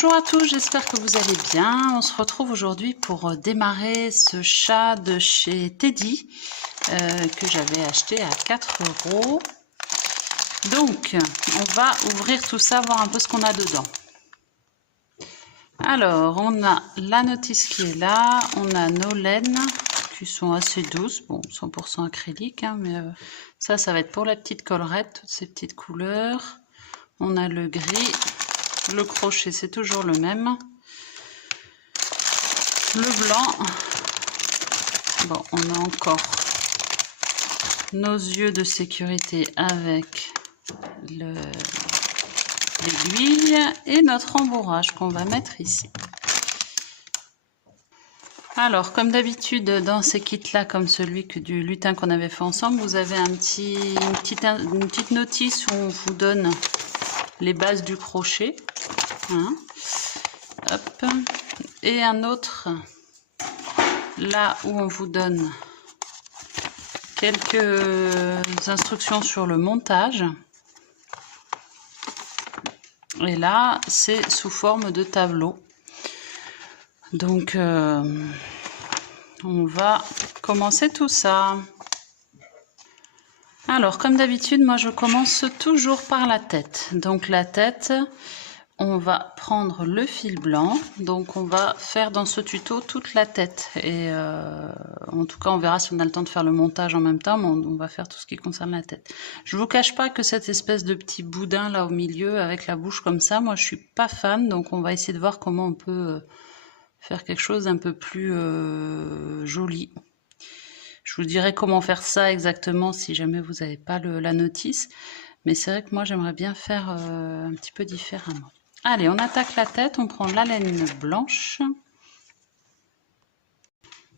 Bonjour à tous, j'espère que vous allez bien. On se retrouve aujourd'hui pour démarrer ce chat de chez Teddy que j'avais acheté à 4 €. Donc, on va ouvrir tout ça, voir un peu ce qu'on a dedans. Alors, on a la notice qui est là, on a nos laines qui sont assez douces, bon, 100% acrylique, hein, mais ça va être pour la petite collerette, toutes ces petites couleurs. On a le gris. Le crochet, c'est toujours le même. Le blanc. Bon, on a encore nos yeux de sécurité avec l'aiguille et notre rembourrage qu'on va mettre ici. Alors, comme d'habitude, dans ces kits-là, comme celui du lutin qu'on avait fait ensemble, vous avez une petite notice où on vous donne les bases du crochet. Hein. Hop. Et un autre là où on vous donne quelques instructions sur le montage. Et là, c'est sous forme de tableau. Donc, on va commencer tout ça. Alors, comme d'habitude, moi, je commence toujours par la tête. Donc, la tête, on va prendre le fil blanc. Donc, on va faire dans ce tuto toute la tête. Et en tout cas, on verra si on a le temps de faire le montage en même temps, mais on va faire tout ce qui concerne la tête. Je vous cache pas que cette espèce de petit boudin là au milieu, avec la bouche comme ça, moi, je suis pas fan. Donc, on va essayer de voir comment on peut faire quelque chose d'un peu plus joli. Je vous dirai comment faire ça exactement si jamais vous n'avez pas la notice. Mais c'est vrai que moi, j'aimerais bien faire un petit peu différemment. Allez, on attaque la tête. On prend la laine blanche.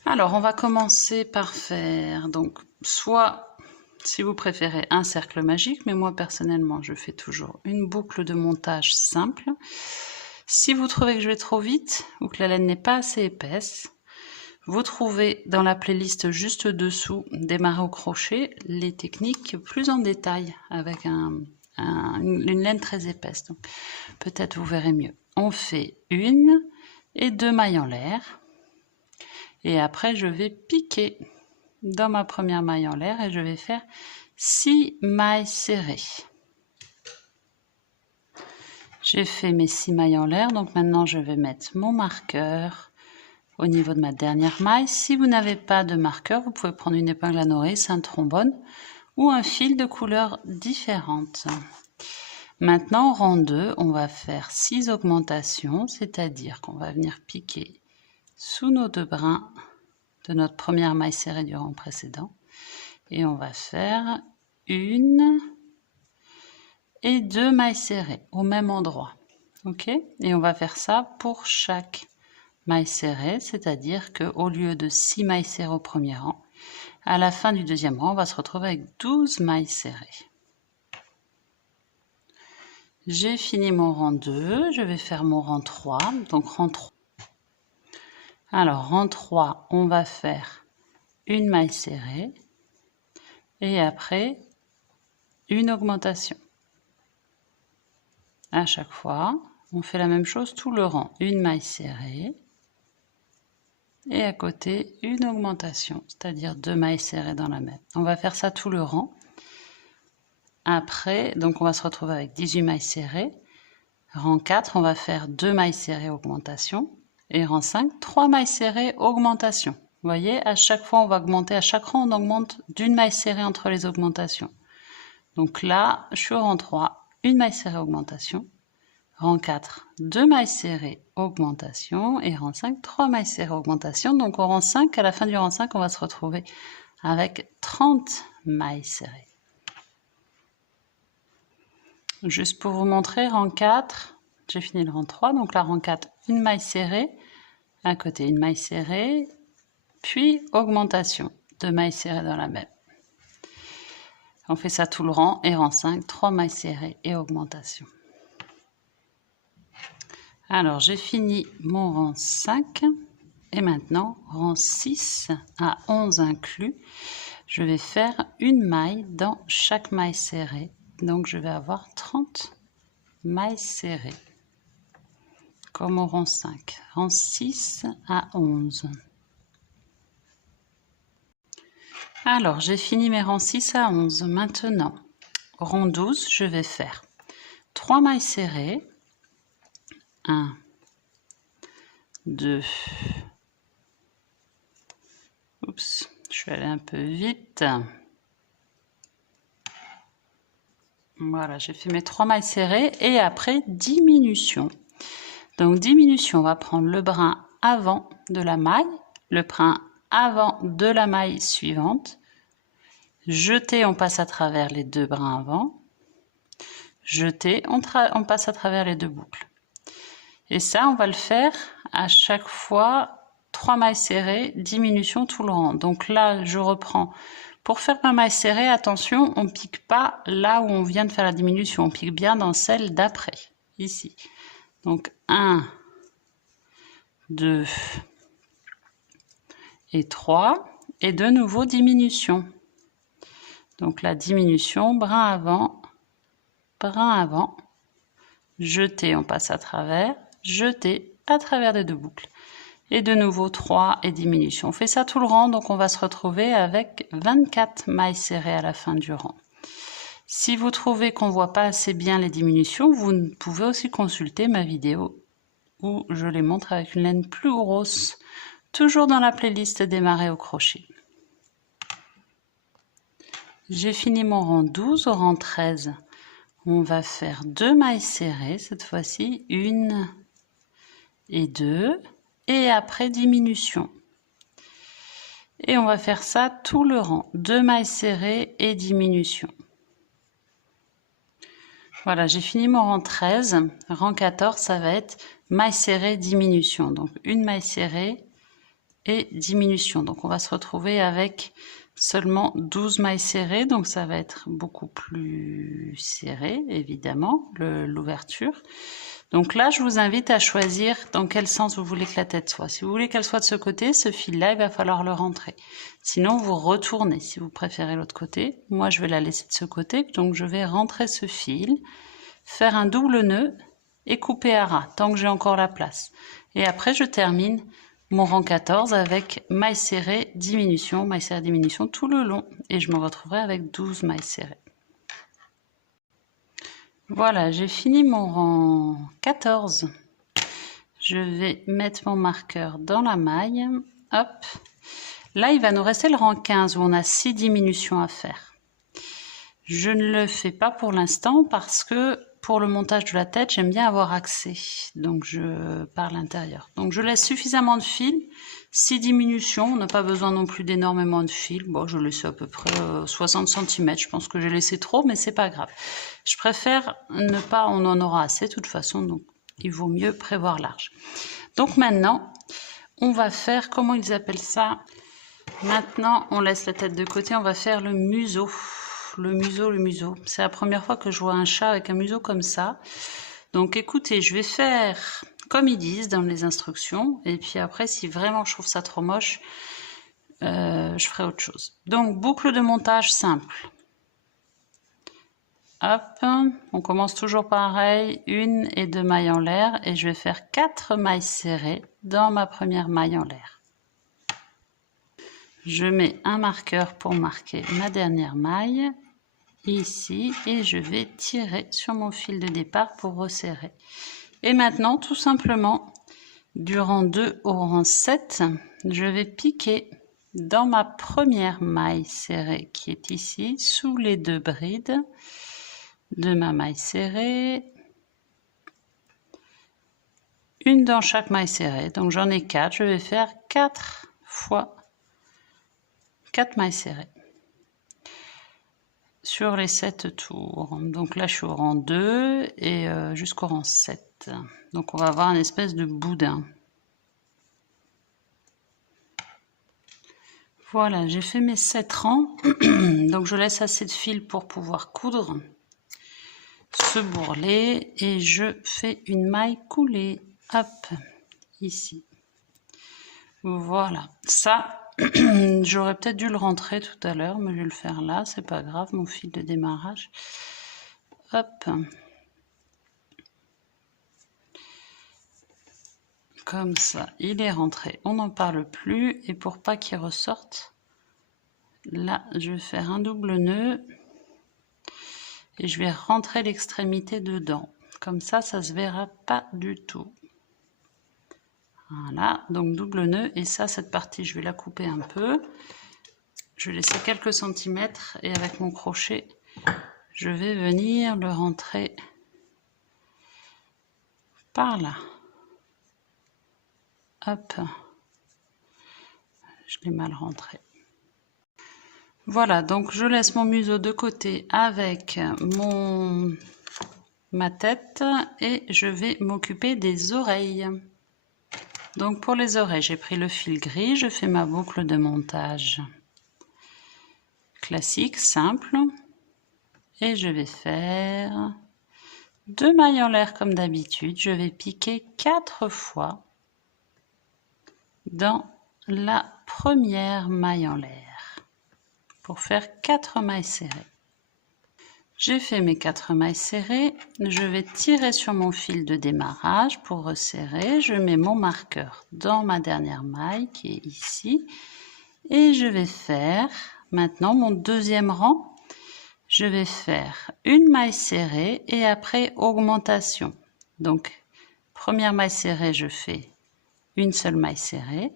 Alors, on va commencer par faire, donc, soit, si vous préférez, un cercle magique. Mais moi, personnellement, je fais toujours une boucle de montage simple. Si vous trouvez que je vais trop vite ou que la laine n'est pas assez épaisse, vous trouvez dans la playlist juste dessous, démarrer au crochet, les techniques plus en détail avec une laine très épaisse. Donc, peut-être vous verrez mieux. On fait 1 et 2 mailles en l'air. Et après, je vais piquer dans ma première maille en l'air et je vais faire 6 mailles serrées. J'ai fait mes 6 mailles en l'air, donc maintenant je vais mettre mon marqueur au niveau de ma dernière maille. Si vous n'avez pas de marqueur, vous pouvez prendre une épingle à nourrice, un trombone ou un fil de couleurs différentes. Maintenant, rang 2, on va faire 6 augmentations, c'est-à-dire qu'on va venir piquer sous nos 2 brins de notre première maille serrée du rang précédent. Et on va faire 1 et 2 mailles serrées au même endroit. Ok? Et on va faire ça pour chaque maille serrée, c'est-à-dire qu'au lieu de 6 mailles serrées au premier rang, à la fin du deuxième rang, on va se retrouver avec 12 mailles serrées. J'ai fini mon rang 2, je vais faire mon rang 3. Donc rang 3. Alors rang 3, on va faire une maille serrée et après une augmentation. À chaque fois, on fait la même chose tout le rang. Une maille serrée et à côté une augmentation, c'est-à-dire 2 mailles serrées dans la même. On va faire ça tout le rang. Après, donc on va se retrouver avec 18 mailles serrées. Rang 4, on va faire 2 mailles serrées augmentation. Et rang 5, 3 mailles serrées augmentation. Vous voyez, à chaque fois on va augmenter, à chaque rang on augmente d'une maille serrée entre les augmentations. Donc là, je suis au rang 3, une maille serrée augmentation. Rang 4, 2 mailles serrées augmentation. Et rang 5, 3 mailles serrées augmentation. Donc au rang 5, à la fin du rang 5, on va se retrouver avec 30 mailles serrées. Juste pour vous montrer, rang 4, j'ai fini le rang 3, donc là, rang 4, une maille serrée, à côté une maille serrée, puis augmentation, 2 mailles serrées dans la même. On fait ça tout le rang, et rang 5, 3 mailles serrées et augmentation. Alors, j'ai fini mon rang 5, et maintenant, rang 6 à 11 inclus, je vais faire une maille dans chaque maille serrée. Donc, je vais avoir 30 mailles serrées. comme au rang 5. Rang 6 à 11. Alors, j'ai fini mes rangs 6 à 11. Maintenant, rang 12, je vais faire 3 mailles serrées. 1, 2. Oups, je suis allée un peu vite. Voilà, j'ai fait mes 3 mailles serrées et après diminution. Donc diminution, on va prendre le brin avant de la maille, le brin avant de la maille suivante. Jeter, on passe à travers les 2 brins avant. Jeter, on passe à travers les 2 boucles. Et ça, on va le faire à chaque fois 3 mailles serrées, diminution tout le rang. Donc là, je reprends. Pour faire ma maille serrée, attention, on ne pique pas là où on vient de faire la diminution. On pique bien dans celle d'après, ici. Donc 1, 2 et 3. Et de nouveau diminution. Donc la diminution, brin avant, jeter, on passe à travers, jeter à travers les 2 boucles. Et de nouveau 3 et diminution. On fait ça tout le rang, donc on va se retrouver avec 24 mailles serrées à la fin du rang. Si vous trouvez qu'on ne voit pas assez bien les diminutions, vous pouvez aussi consulter ma vidéo où je les montre avec une laine plus grosse, toujours dans la playlist démarrer au crochet. J'ai fini mon rang 12, au rang 13, on va faire 2 mailles serrées, cette fois-ci, 1 et 2, et après diminution. Et on va faire ça tout le rang, 2 mailles serrées et diminution. Voilà, j'ai fini mon rang 13, rang 14, ça va être maille serrée, diminution. Donc une maille serrée et diminution. Donc on va se retrouver avec seulement 12 mailles serrées, donc ça va être beaucoup plus serré, évidemment, l'ouverture. Donc là, je vous invite à choisir dans quel sens vous voulez que la tête soit. Si vous voulez qu'elle soit de ce côté, ce fil-là, il va falloir le rentrer. Sinon, vous retournez si vous préférez l'autre côté. Moi, je vais la laisser de ce côté, donc je vais rentrer ce fil, faire un double nœud et couper à ras, tant que j'ai encore la place. Et après, je termine mon rang 14 avec maille serrée, diminution, tout le long. Et je me retrouverai avec 12 mailles serrées. Voilà, j'ai fini mon rang 14. Je vais mettre mon marqueur dans la maille. Hop. Là, il va nous rester le rang 15 où on a 6 diminutions à faire. Je ne le fais pas pour l'instant parce que pour le montage de la tête, j'aime bien avoir accès. Donc, par l'intérieur. Donc, je laisse suffisamment de fil. 6 diminutions. On n'a pas besoin non plus d'énormément de fil. Bon, je laisse à peu près 60 cm. Je pense que j'ai laissé trop, mais c'est pas grave. Je préfère ne pas, on en aura assez de toute façon. Donc, il vaut mieux prévoir large. Donc, maintenant, on va faire, comment ils appellent ça? Maintenant, on laisse la tête de côté. On va faire le museau. Le museau. C'est la première fois que je vois un chat avec un museau comme ça. Donc écoutez, je vais faire comme ils disent dans les instructions. Et puis après, si vraiment je trouve ça trop moche, je ferai autre chose. Donc boucle de montage simple. Hop, on commence toujours pareil, 1 et 2 mailles en l'air. Et je vais faire 4 mailles serrées dans ma première maille en l'air. Je mets un marqueur pour marquer ma dernière maille ici et je vais tirer sur mon fil de départ pour resserrer. Et maintenant, tout simplement, du rang 2 au rang 7, je vais piquer dans ma première maille serrée qui est ici, sous les 2 brides de ma maille serrée. Une dans chaque maille serrée, donc j'en ai 4, je vais faire 4 fois 4 mailles serrées sur les 7 tours. Donc là je suis au rang 2 et jusqu'au rang 7. Donc on va avoir une espèce de boudin. Voilà, j'ai fait mes 7 rangs. Donc je laisse assez de fil pour pouvoir coudre ce bourrelet et je fais une maille coulée. Hop, ici. Voilà, ça j'aurais peut-être dû le rentrer tout à l'heure, mais je vais le faire là, c'est pas grave, mon fil de démarrage. Hop. Comme ça, il est rentré, on n'en parle plus. Et pour pas qu'il ressorte, là, je vais faire un double nœud et je vais rentrer l'extrémité dedans. Comme ça se verra pas du tout. Voilà, donc double nœud. Et ça, cette partie, je vais la couper un peu. Je vais laisser quelques centimètres et avec mon crochet, je vais venir le rentrer par là. Hop, je l'ai mal rentré. Voilà, donc je laisse mon museau de côté avec ma tête et je vais m'occuper des oreilles. Donc pour les oreilles, j'ai pris le fil gris, je fais ma boucle de montage classique, simple, et je vais faire 2 mailles en l'air comme d'habitude. Je vais piquer 4 fois dans la première maille en l'air pour faire 4 mailles serrées. J'ai fait mes 4 mailles serrées, je vais tirer sur mon fil de démarrage pour resserrer. Je mets mon marqueur dans ma dernière maille qui est ici et je vais faire maintenant mon deuxième rang. Je vais faire une maille serrée et après augmentation. Donc première maille serrée, je fais une seule maille serrée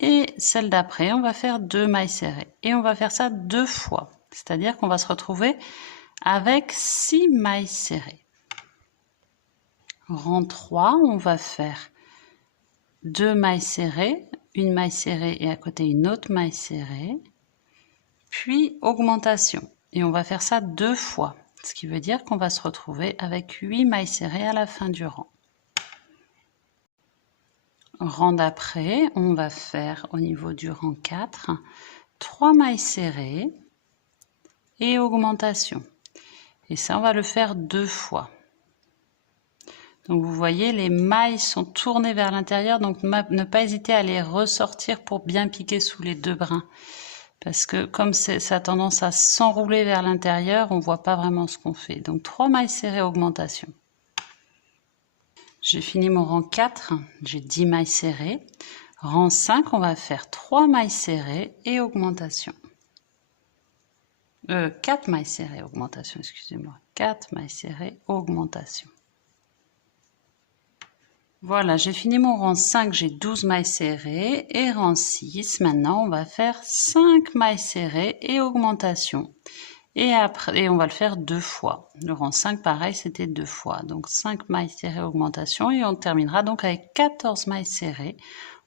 et celle d'après, on va faire 2 mailles serrées et on va faire ça 2 fois. C'est-à-dire qu'on va se retrouver avec 6 mailles serrées. Rang 3, on va faire 2 mailles serrées, une maille serrée et à côté une autre maille serrée, puis augmentation. Et on va faire ça 2 fois, ce qui veut dire qu'on va se retrouver avec 8 mailles serrées à la fin du rang. Rang d'après, on va faire au niveau du rang 4, 3 mailles serrées, et augmentation. Et ça, on va le faire 2 fois. Donc vous voyez, les mailles sont tournées vers l'intérieur, donc ne pas hésiter à les ressortir pour bien piquer sous les 2 brins. Parce que comme ça a tendance à s'enrouler vers l'intérieur, on ne voit pas vraiment ce qu'on fait. Donc 3 mailles serrées, augmentation. J'ai fini mon rang 4, j'ai 10 mailles serrées. Rang 5, on va faire 3 mailles serrées et augmentation. 4 mailles serrées, augmentation, excusez-moi. 4 mailles serrées, augmentation. Voilà, j'ai fini mon rang 5, j'ai 12 mailles serrées. Et rang 6, maintenant, on va faire 5 mailles serrées et augmentation. Et après, on va le faire 2 fois. Le rang 5, pareil, c'était 2 fois. Donc 5 mailles serrées, augmentation. Et on terminera donc avec 14 mailles serrées.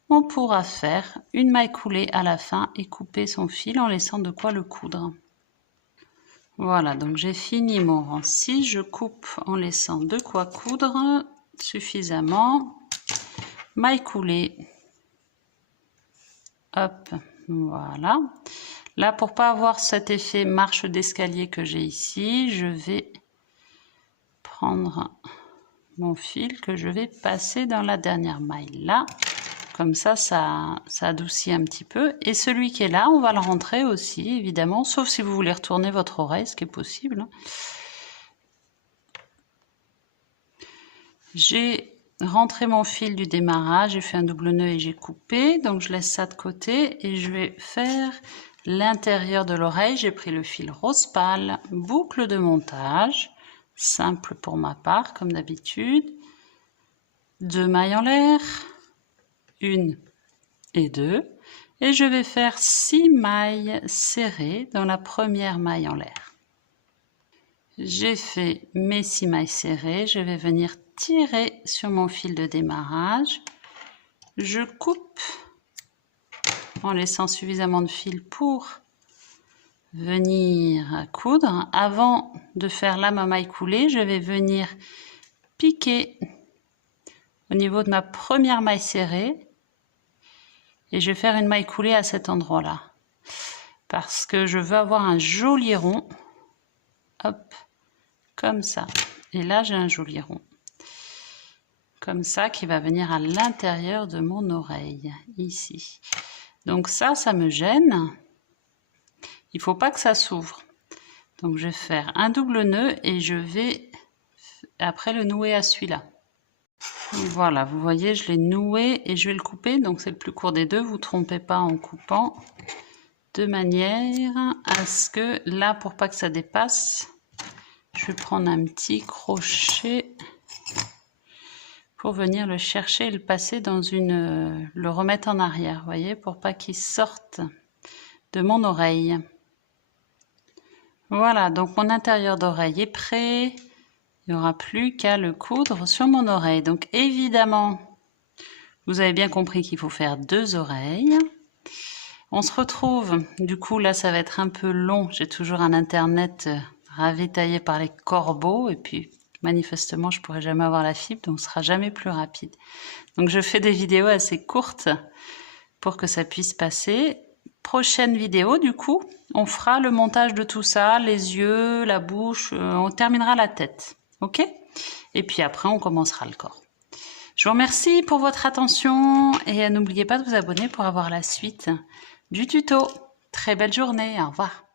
On pourra faire une maille coulée à la fin et couper son fil en laissant de quoi le coudre. Voilà, donc j'ai fini mon rang 6, je coupe en laissant de quoi coudre suffisamment. Maille coulée. Hop, voilà. Là, pour pas avoir cet effet marche d'escalier que j'ai ici, je vais prendre mon fil que je vais passer dans la dernière maille là. Comme ça adoucit un petit peu. Et celui qui est là, on va le rentrer aussi, évidemment, sauf si vous voulez retourner votre oreille, ce qui est possible. J'ai rentré mon fil du démarrage, j'ai fait un double nœud et j'ai coupé. Donc je laisse ça de côté et je vais faire l'intérieur de l'oreille. J'ai pris le fil rose pâle, boucle de montage, simple pour ma part, comme d'habitude. 2 mailles en l'air. 1 et 2 et je vais faire 6 mailles serrées dans la première maille en l'air. J'ai fait mes 6 mailles serrées, je vais venir tirer sur mon fil de démarrage, je coupe en laissant suffisamment de fil pour venir coudre. Avant de faire là ma maille coulée, je vais venir piquer au niveau de ma première maille serrée. Et je vais faire une maille coulée à cet endroit-là. Parce que je veux avoir un joli rond. Hop, comme ça. Et là, j'ai un joli rond. Comme ça, qui va venir à l'intérieur de mon oreille, ici. Donc ça me gêne. Il ne faut pas que ça s'ouvre. Donc je vais faire un double nœud et je vais après le nouer à celui-là. Voilà, vous voyez, je l'ai noué et je vais le couper. Donc, c'est le plus court des deux. Vous ne trompez pas en coupant. De manière à ce que là, pour pas que ça dépasse, je vais prendre un petit crochet pour venir le chercher et le passer dans le remettre en arrière, vous voyez, pour pas qu'il sorte de mon oreille. Voilà, donc mon intérieur d'oreille est prêt. Il n'y aura plus qu'à le coudre sur mon oreille. Donc évidemment, vous avez bien compris qu'il faut faire 2 oreilles. On se retrouve, du coup là ça va être un peu long. J'ai toujours un internet ravitaillé par les corbeaux et puis manifestement je pourrai jamais avoir la fibre, donc ce sera jamais plus rapide. Donc je fais des vidéos assez courtes pour que ça puisse passer. Prochaine vidéo, du coup, on fera le montage de tout ça, les yeux, la bouche, on terminera la tête, ok? Et puis après, on commencera le corps. Je vous remercie pour votre attention et n'oubliez pas de vous abonner pour avoir la suite du tuto. Très belle journée, au revoir.